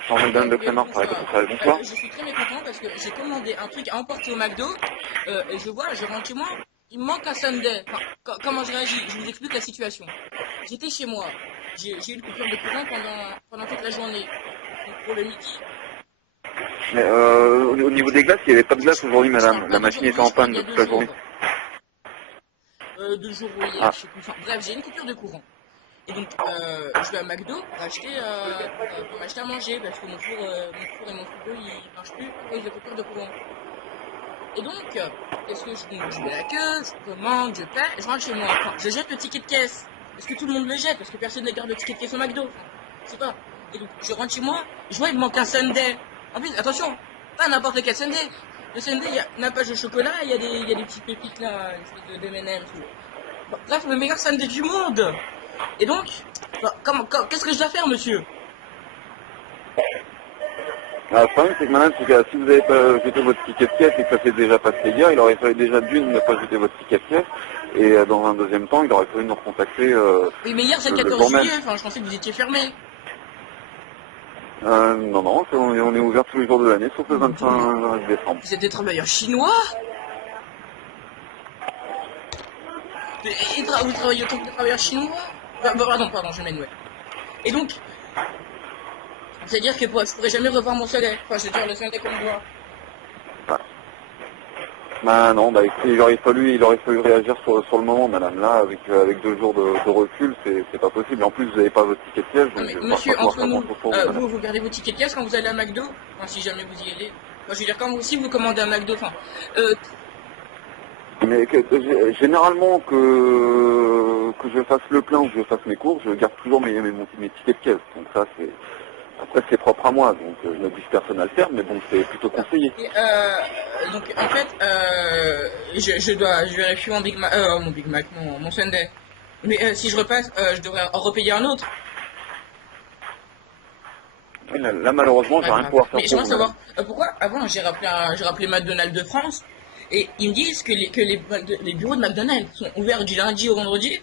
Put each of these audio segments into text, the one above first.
Restaurant McDonald's de Clamart, ça arrête bonsoir. Je suis très mécontent parce que j'ai commandé un truc à emporter au McDo et je rentre chez moi, il me manque un sundae. Enfin, comment je réagis? Je vous explique la situation. J'étais chez moi, j'ai eu une coupure de courant pendant toute la journée. Donc pour le midi. Mais au niveau des glaces, il n'y avait pas de glace aujourd'hui, madame. La machine était en panne toute la journée. 2 jours ou hier, je sais plus. Enfin, bref, j'ai une coupure de courant. Et donc, je vais à McDo pour m'acheter à manger parce que mon four et mon frigo ils marchent plus à cause de coupure de courant. Et donc, qu'est-ce que je mets la queue, je commande, je paie, et je rentre chez moi. Enfin, je jette le ticket de caisse. Est-ce que tout le monde le jette? Parce que personne ne garde le ticket de caisse au McDo. Enfin, je sais pas. Et donc, je rentre chez moi, je vois il me manque un sundae. En plus, attention, pas n'importe quel sundae. Le sundae, il y a une nappage au chocolat, il y a des petites pépites là, une espèce de M&M, tout. Bon, bref, le meilleur sundae du monde. Et donc, qu'est-ce que je dois faire, monsieur? Le problème, c'est que madame, c'est que si vous n'avez pas jeté votre ticket de caisse et que ça s'est déjà passé hier, il aurait fallu déjà d'une ne pas jeter votre ticket de caisse. Et dans un deuxième temps, il aurait fallu nous recontacter. Oui, mais hier, c'est le le 14 jour même. juillet, enfin, je pensais que vous étiez fermé. Non, on est ouvert tous les jours de l'année, sauf le 25 décembre. Vous êtes des travailleurs chinois? Vous travaillez autant que des travailleurs chinois? Pardon, je m'éloigne. Et donc, c'est-à-dire que je pourrais jamais revoir mon salaire. Enfin, je veux dire, le salaire qu'on me doit. Bah non, bah écoutez, il aurait fallu réagir sur le moment, madame. Là, avec 2 jours de recul, c'est pas possible. En plus, vous n'avez pas votre ticket de piège, donc Mais, je vais monsieur, pas pouvoir entre faire nous, grand-chose pour vous, vous gardez vos tickets de caisse quand vous allez à McDo? Enfin, si jamais vous y allez. Enfin, je veux dire, si vous commandez à McDo, enfin, Mais généralement que je fasse le plein ou que je fasse mes courses, je garde toujours mes tickets de caisse. Donc ça, après c'est propre à moi, donc je n'oblige personne à le faire, mais bon, c'est plutôt conseillé. et, donc, en fait, je vérifie mon Big Mac, mon Sunday. Mais si je repasse, je devrais en repayer un autre. Et là, malheureusement, j'ai rien à pouvoir faire Mais pour j'aimerais vous. savoir pourquoi avant j'ai rappelé McDonald's de France et ils me disent que les bureaux de McDonald's sont ouverts du lundi au vendredi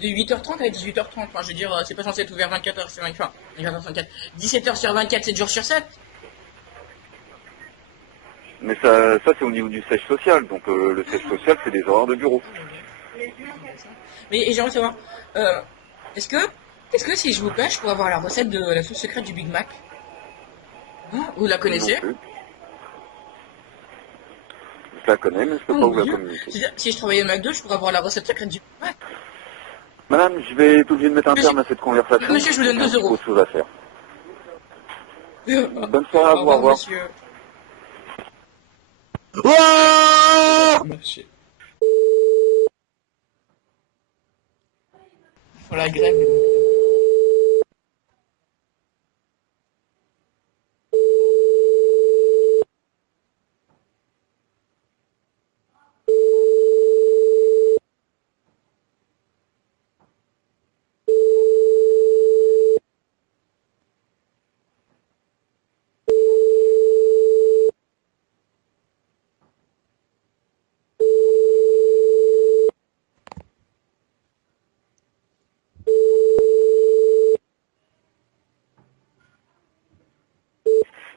de 8h30 à 18h30. Enfin, je veux dire, c'est pas censé être ouvert 24h sur 24, enfin, 24h 17h sur 24, 7 jours sur 7. Mais ça c'est au niveau du siège social, donc le siège social, c'est des horaires de bureau. Mais j'aimerais savoir, euh, est-ce que si je vous paie, je pourrais avoir la recette de la sauce secrète du Big Mac? Hein, vous la Non connaissez? plus. Je la connais, mais je peux Oh pas mon vous la Dieu. communiquer. C'est-à-dire, si je travaillais au McDo, je pourrais avoir la recette secrète du Big Mac. Madame, je vais être obligé de mettre un Monsieur, terme à cette conversation. monsieur, je vous donne J'ai 2 beaucoup euros. de choses à faire. Bonne soirée à vous, au revoir. monsieur. Merci. Pour la grève.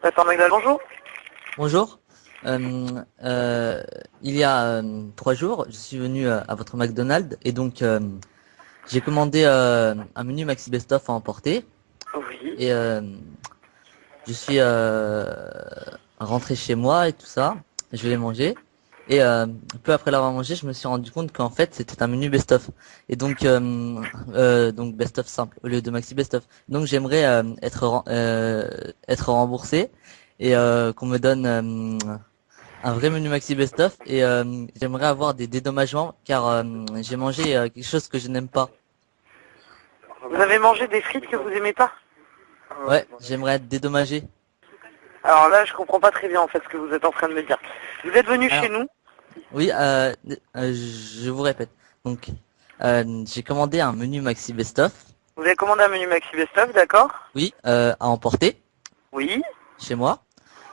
Attends, Magdal, bonjour. Bonjour. Il y a 3 jours, je suis venu à votre McDonald's et donc j'ai commandé un menu Maxi Best Of à emporter Oui. et je suis rentré chez moi et tout ça. Je l'ai mangé et peu après l'avoir mangé, je me suis rendu compte qu'en fait c'était un menu Best Of et donc Best Of simple au lieu de Maxi Best Of. Donc j'aimerais être remboursé et qu'on me donne un vrai menu Maxi Best Of et j'aimerais avoir des dédommagements car j'ai mangé quelque chose que je n'aime pas. Vous avez mangé des frites que vous aimez pas? Ouais, j'aimerais être dédommagé. Alors là, je comprends pas très bien en fait ce que vous êtes en train de me dire. Vous êtes venu Alors, chez nous? oui, je vous répète. Donc, j'ai commandé un menu Maxi Best Of. Vous avez commandé un menu Maxi Best Of, d'accord? Oui, à emporter Oui. chez moi.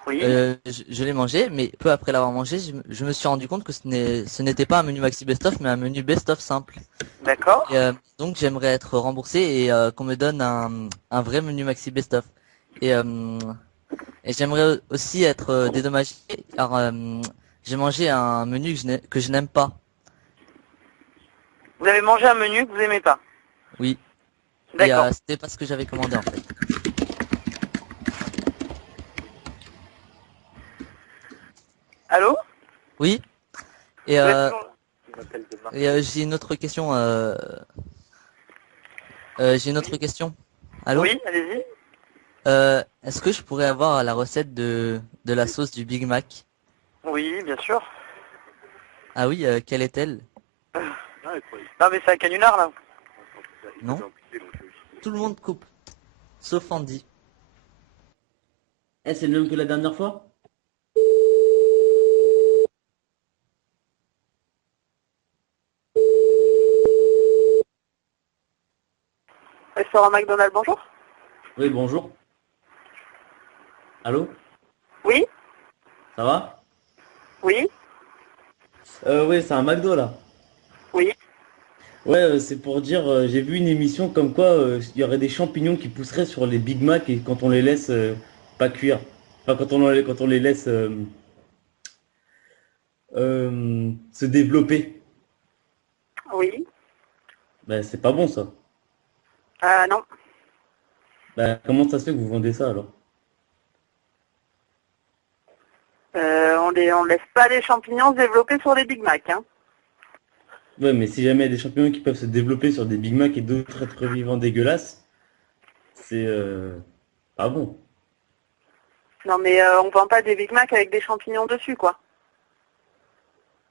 Oui. Je l'ai mangé, mais peu après l'avoir mangé, je me suis rendu compte que ce n'était pas un menu Maxi Best Of, mais un menu Best Of simple. D'accord. Et, donc j'aimerais être remboursé et qu'on me donne un vrai menu Maxi Best Of. Et, euh, et j'aimerais aussi être dédommagé car j'ai mangé un menu que je n'aime pas. Vous avez mangé un menu que vous aimez pas. Oui. Et D'accord. c'était pas ce que j'avais commandé en fait. Allô? Oui. Et, Vous êtes euh, toujours- j'ai une autre question. J'ai une autre question. Allô? Oui, allez-y. Est-ce que je pourrais avoir la recette de la sauce du Big Mac? Oui, bien sûr. Ah oui, quelle est-elle? Non, mais c'est un canular, là. Non? Tout le monde coupe, sauf Andy. Eh, c'est le même que la dernière fois? Restaurant McDonald's, bonjour. Oui, bonjour. Allô? Oui, Ça va? oui, Oui, c'est un McDo là. oui. Ouais, c'est pour dire, j'ai vu une émission comme quoi il y aurait des champignons qui pousseraient sur les Big Mac et quand on les laisse pas cuire. Enfin, quand on les laisse se développer. Oui. Ben, c'est pas bon ça. Non. Ben, comment ça se fait que vous vendez ça alors? On laisse pas les champignons se développer sur les Big Mac, hein. Ouais, mais si jamais il y a des champignons qui peuvent se développer sur des Big Mac et d'autres êtres vivants dégueulasses, c'est pas bon. Non, mais on vend pas des Big Mac avec des champignons dessus, quoi.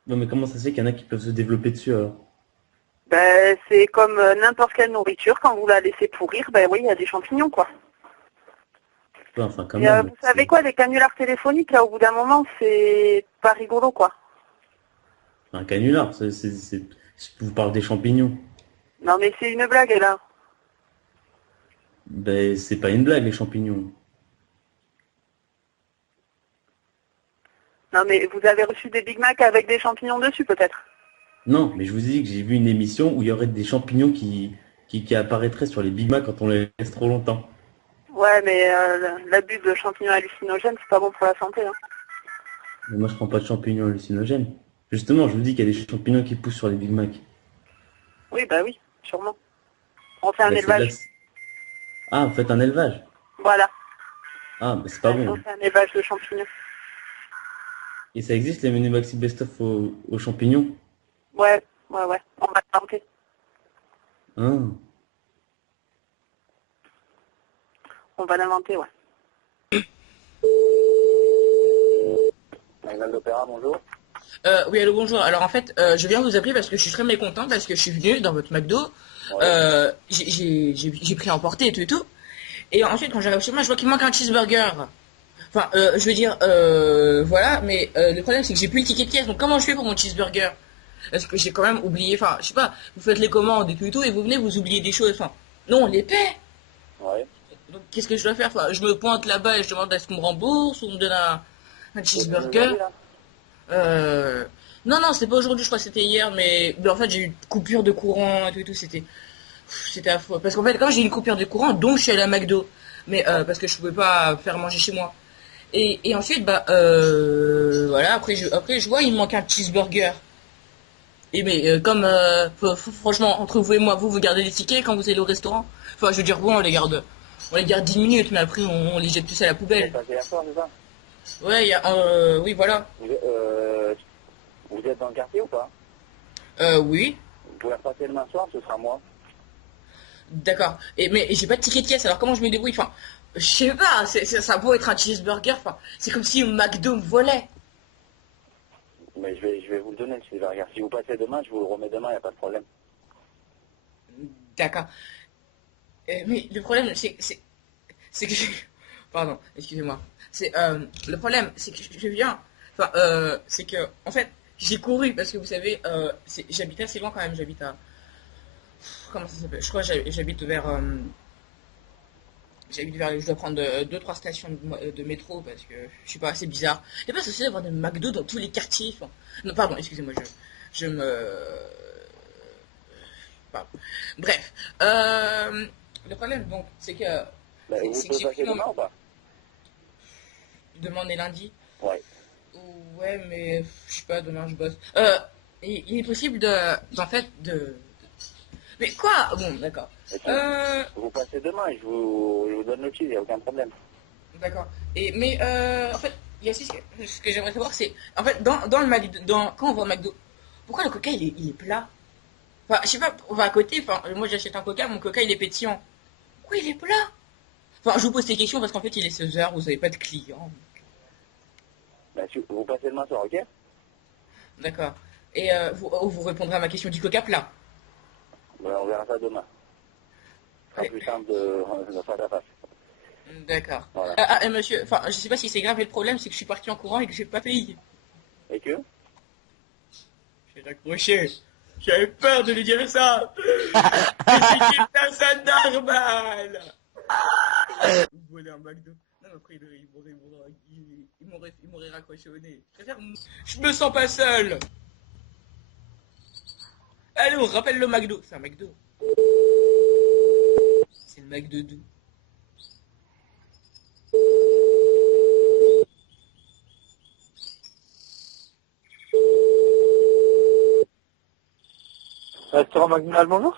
Non, mais comment ça se fait qu'il y en a qui peuvent se développer dessus alors? Ben, c'est comme n'importe quelle nourriture, quand vous la laissez pourrir, ben oui, il y a des champignons, quoi. Ouais, enfin, quand Et même. vous savez quoi, les canulars téléphoniques, là, au bout d'un moment, c'est pas rigolo, quoi. Un canular, je vous parle des champignons. Non, mais c'est une blague, là. Ben, c'est pas une blague, les champignons. Non, mais vous avez reçu des Big Mac avec des champignons dessus, peut-être. Non, mais je vous ai dit que j'ai vu une émission où il y aurait des champignons qui apparaîtraient sur les Big Mac quand on les laisse trop longtemps. Ouais, mais l'abus de champignons hallucinogènes, c'est pas bon pour la santé, hein. Mais moi, je prends pas de champignons hallucinogènes. Justement, je vous dis qu'il y a des champignons qui poussent sur les Big Mac. Oui, bah oui, sûrement. On fait un Ben, c'est de la... élevage. Ah, vous faites un élevage. Voilà. Ah, ben, c'est pas On bon. fait un élevage de champignons. Et ça existe, les menus Maxi Best-of aux champignons? Ouais, ouais, ouais. On va tenter. Ah. On va l'inventer, ouais. Manuel d'Opéra, bonjour. Oui, allô, bonjour. Alors en fait, je viens vous appeler parce que je suis très mécontent parce que je suis venu dans votre McDo. J'ai pris à emporter et tout et tout. Et ensuite, quand j'arrive chez moi, je vois qu'il manque un cheeseburger. Enfin, je veux dire, voilà, mais le problème c'est que j'ai plus le ticket de caisse. Donc comment je fais pour mon cheeseburger? Parce que j'ai quand même oublié, enfin, je sais pas, vous faites les commandes et tout et vous venez, vous oubliez des choses. Enfin, non, on les paie. Ouais. Donc qu'est-ce que je dois faire? Enfin, je me pointe là-bas et je demande est-ce qu'on me rembourse ou on me donne un cheeseburger. Euh... Non, non, c'était pas aujourd'hui, je crois que c'était hier, mais en fait j'ai eu une coupure de courant et tout, c'était affreux. Parce qu'en fait, quand j'ai eu une coupure de courant, donc je suis allé à McDo, mais parce que je pouvais pas faire manger chez moi. Et ensuite, bah, voilà, après je vois, il me manque un cheeseburger. Et mais comme, franchement, entre vous et moi, vous gardez les tickets quand vous allez au restaurant. Enfin, je veux dire, bon, on les garde 10 minutes, mais après on les jette tous à la poubelle. Ça, hier soir, c'est ça? Ouais, oui, voilà. Vous êtes dans le quartier ou pas? Oui. Vous pouvez repasser demain soir, ce sera moi. D'accord. Mais j'ai pas de ticket de caisse, alors comment je me débrouille? Enfin, je sais pas, ça a beau être un cheeseburger, enfin, c'est comme si McDo me volait. Mais je vais vous le donner, le cheeseburger. Si vous passez demain, je vous le remets demain, il n'y a pas de problème. D'accord. Mais le problème, c'est que pardon, excusez-moi. Le problème, c'est que je viens. Enfin, c'est que, en fait, j'ai couru parce que vous savez, j'habite assez loin quand même, j'habite à. Comment ça s'appelle? Je crois que j'habite vers. Je dois prendre deux trois stations de métro parce que je suis pas assez bizarre. Il n'y a pas censé d'avoir des McDo dans tous les quartiers. Enfin, non, pardon, excusez-moi, je me. Pardon. Bref. Le problème, donc, c'est que Bah, vous C'est que pouvez j'ai passer pris demain ou pas? Demain on est lundi. Ouais. Ouais, mais je sais pas, demain je bosse. Il est possible en fait, Mais quoi? Bon, d'accord. Et puis, vous passez demain et je vous donne le il n'y a aucun problème. D'accord. Mais en fait, il y a aussi ce que j'aimerais savoir, c'est en fait dans le McDo, quand on va au McDo, pourquoi le Coca il est plat? Enfin, je sais pas, on va à côté. Enfin, moi j'achète un Coca, mon Coca il est pétillant. Pourquoi il est plat? Enfin, je vous pose ces questions parce qu'en fait il est 16 heures, vous avez pas de clients. Bah, vous passez demain soir, ok? D'accord. Et vous répondrez à ma question du Coca plat. Bah, on verra ça demain. Ce sera Ouais. plus simple de faire la face. D'accord. Voilà. Et monsieur, enfin, je sais pas si c'est grave, mais le problème c'est que je suis parti en courant et que j'ai pas payé. Et que? J'ai raccroché. J'avais peur de lui dire ça. Mais c'est une personne normale. Vous voulez un McDo? Non, mais après, il m'aurait raccroché au nez. Je me sens pas seul. Allez, on rappelle le McDo. C'est un McDo. C'est le McDo doux. Restaurant McDonald's, bonjour.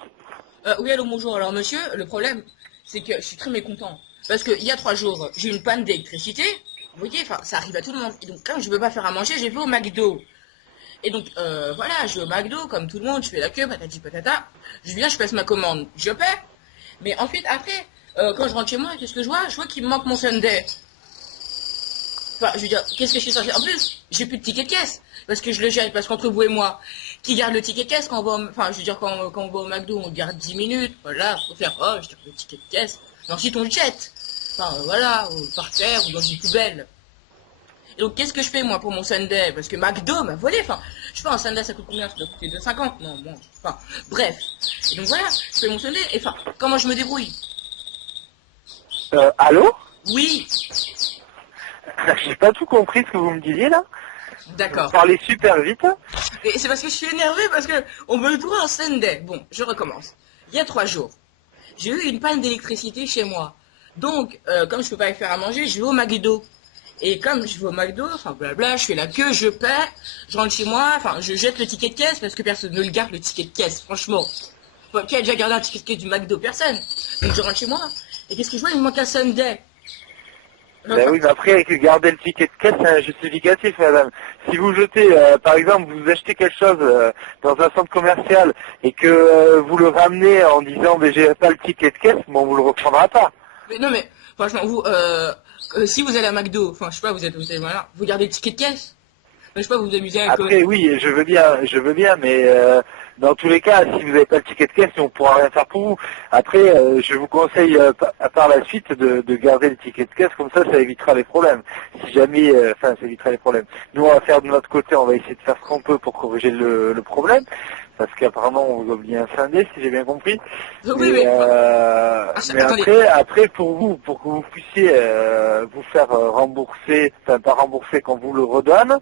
Oui, allô, bonjour. Alors, monsieur, le problème, c'est que je suis très mécontent. Parce qu'il y a 3 jours, j'ai eu une panne d'électricité. Vous voyez, enfin, ça arrive à tout le monde. Et donc, quand je veux pas faire à manger, j'ai vais au McDo. Et donc, voilà, je vais au McDo, comme tout le monde, je fais la queue, patati patata. Je viens, je passe ma commande, je paie. Mais ensuite, après, quand je rentre chez moi, qu'est-ce que je vois? Je vois qu'il me manque mon Sunday. Enfin, je veux dire, qu'est-ce que je suis censé... En plus, j'ai plus de ticket de caisse. Parce que je le jette, parce qu'entre vous et moi, qui garde le ticket de caisse quand on va Enfin, je veux dire, quand on va au McDo, on garde 10 minutes. Voilà, faut faire, oh, je garde le ticket de caisse. Et ensuite, on le jette. Enfin, voilà, par terre ou dans une poubelle. Et donc, qu'est-ce que je fais, moi, pour mon Sunday? Parce que McDo m'a volé. Enfin, je sais pas, un Sunday, ça coûte combien? Ça doit coûter 2,50. Non, bon, enfin, bref. Et donc, voilà, je fais mon Sunday. Et enfin, comment je me débrouille? Allô? Oui, J'ai pas tout compris ce que vous me disiez là. Vous d'accord. parlez super vite. Et c'est parce que je suis énervé parce que on me doit un Sunday. Bon, je recommence. Il y a 3 jours, j'ai eu une panne d'électricité chez moi. Donc, comme je peux pas y faire à manger, je vais au McDo. Et comme je vais au McDo, enfin blabla, je fais la queue, je paie, je rentre chez moi, enfin je jette le ticket de caisse parce que personne ne le garde le ticket de caisse, franchement. Enfin, qui a déjà gardé un ticket de caisse du McDo? Personne. Donc je rentre chez moi. Et qu'est-ce que je vois? Il me manque un Sunday. Ben oui, mais après, avec garder le ticket de caisse, c'est un justificatif, madame. Si vous jetez, par exemple, vous achetez quelque chose dans un centre commercial et que vous le ramenez en disant, mais j'ai pas le ticket de caisse, bon, on vous le reprendra pas. Mais non mais, franchement, vous, si vous allez à McDo, enfin je sais pas, vous êtes voilà, vous gardez le ticket de caisse. Je sais pas, vous vous amusez avec... Après, oui, je veux bien, mais dans tous les cas, si vous n'avez pas le ticket de caisse, on pourra rien faire pour vous. Après, je vous conseille par la suite de garder le ticket de caisse, comme ça évitera les problèmes. Si jamais, ça évitera les problèmes. Nous, on va faire de notre côté, on va essayer de faire ce qu'on peut pour corriger le problème, parce qu'apparemment, on vous a oublié un scindé, si j'ai bien compris. Oui, mais... Mais après, pour que vous puissiez vous faire rembourser, enfin pas rembourser quand vous le redonne,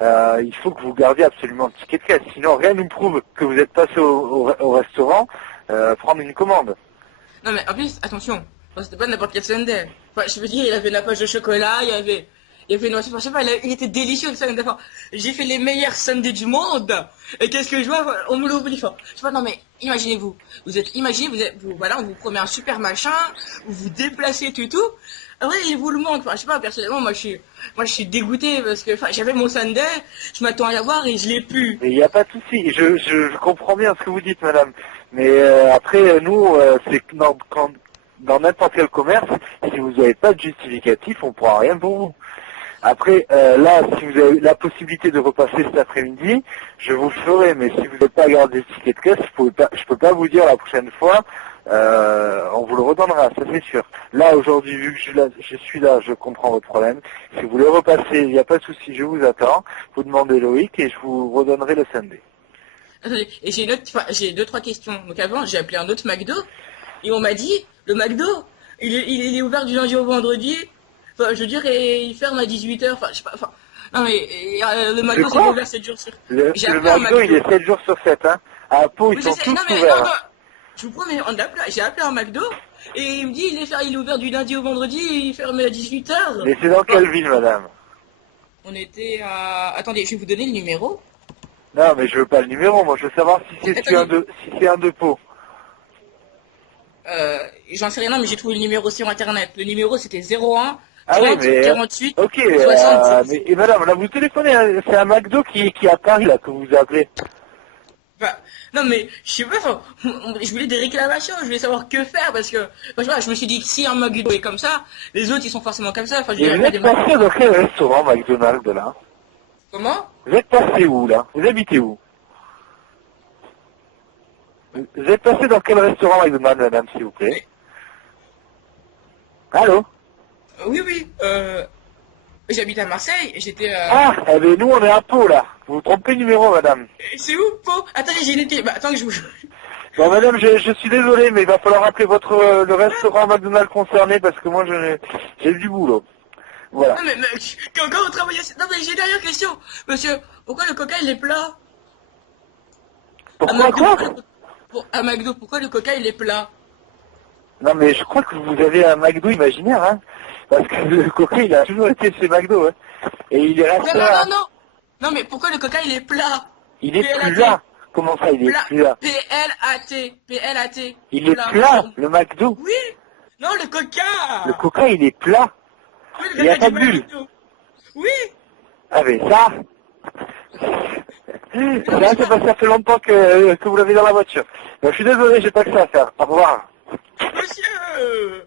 il faut que vous gardiez absolument le ticket de caisse. Sinon, rien nous prouve que vous êtes passé au restaurant prendre une commande. Non mais en plus, attention, c'était pas n'importe quel sundae. Enfin, je veux dire, il avait la poche de chocolat, il y avait une noix, je sais pas, il était délicieux le sundae. Enfin, j'ai fait les meilleurs sundaes du monde. Et qu'est-ce que je vois? On me l'oublie. Enfin, je sais pas, non mais imaginez-vous, voilà, on vous promet un super machin, vous vous déplacez tout. Après, il vous le manque. Enfin, je sais pas, personnellement, moi je suis dégoûté parce que, enfin, j'avais mon sundae, je m'attends à l'avoir et je l'ai plus. Il n'y a pas de souci. Je comprends bien ce que vous dites, madame. Mais après, nous, c'est que dans n'importe quel commerce, si vous n'avez pas de justificatif, on ne pourra rien pour vous. Après, là, si vous avez la possibilité de repasser cet après-midi, je vous le ferai. Mais si vous n'avez pas gardé le ticket de caisse, je peux pas vous dire la prochaine fois. On vous le redonnera, ça c'est sûr. Là, aujourd'hui, vu que je suis là, je comprends votre problème. Si vous voulez repasser, il n'y a pas de souci, je vous attends. Vous demandez Loïc et je vous redonnerai le Sunday. Attendez, et j'ai 2-3 questions. Donc avant, j'ai appelé un autre McDo et on m'a dit, le McDo, il est ouvert du lundi au vendredi. Enfin, je veux dire, et il ferme à 18h. Enfin, je sais pas. Enfin, non mais le McDo c'est ouvert 7 jours sur. Le McDo, il est 7 jours sur 7, hein. À Pau, ils sont tous ouverts. Non, je vous promets, j'ai appelé un McDo Et il me dit, il est ouvert du lundi au vendredi, il est fermé à 18h. Mais c'est dans quelle ville, madame? On était à... Attendez, je vais vous donner le numéro. Non, mais je veux pas le numéro, moi je veux savoir si c'est un dépôt. J'en sais rien, non, mais j'ai trouvé le numéro sur internet. Le numéro c'était 01 Ah oui, 30 mais... 48 Ok, 70. et madame, là vous téléphonez, hein, c'est un McDo qui est à Paris, là, que vous appelez. Bah, non mais je sais pas, enfin, je voulais des réclamations, je voulais savoir que faire parce que je me suis dit que si un McDo est comme ça, les autres ils sont forcément comme ça. Enfin, je Et dirais vous pas êtes des passé dans quel restaurant McDonald's, là? Comment? Vous êtes passé où, là? Vous habitez où? Vous êtes passé dans quel restaurant McDonald's, madame, s'il vous plaît? Allô? Oui, oui, j'habite à Marseille, j'étais... Ah, eh ben nous on est à Pau, là. Vous vous trompez de numéro, madame. C'est où, Pau? Attendez, j'ai une idée. Bah, attends que je vous... Bon, madame, je suis désolé, mais il va falloir appeler le restaurant McDonald's concerné parce que moi, j'ai du boulot. Voilà. Non mais quand vous travaillez... Non mais j'ai une dernière question. Monsieur, pourquoi le coca il est plat? Pourquoi quoi? À McDo, pourquoi le coca il est plat? Non, mais je crois que vous avez un McDo imaginaire, hein. Parce que le coca, il a toujours été chez McDo, hein. Et il est resté là. Non. Non mais pourquoi le coca il est plat? Il est plus là. Comment ça, il est plus là? P-L-A-T. Il est plat, le McDo. Oui. Non, le coca. Le coca, il est plat. Oui, Il n'y a pas de bulle. Oui. Ah, mais ça... ça fait longtemps que vous l'avez dans la voiture. Donc, je suis désolé, j'ai pas que ça à faire. Au revoir. Monsieur.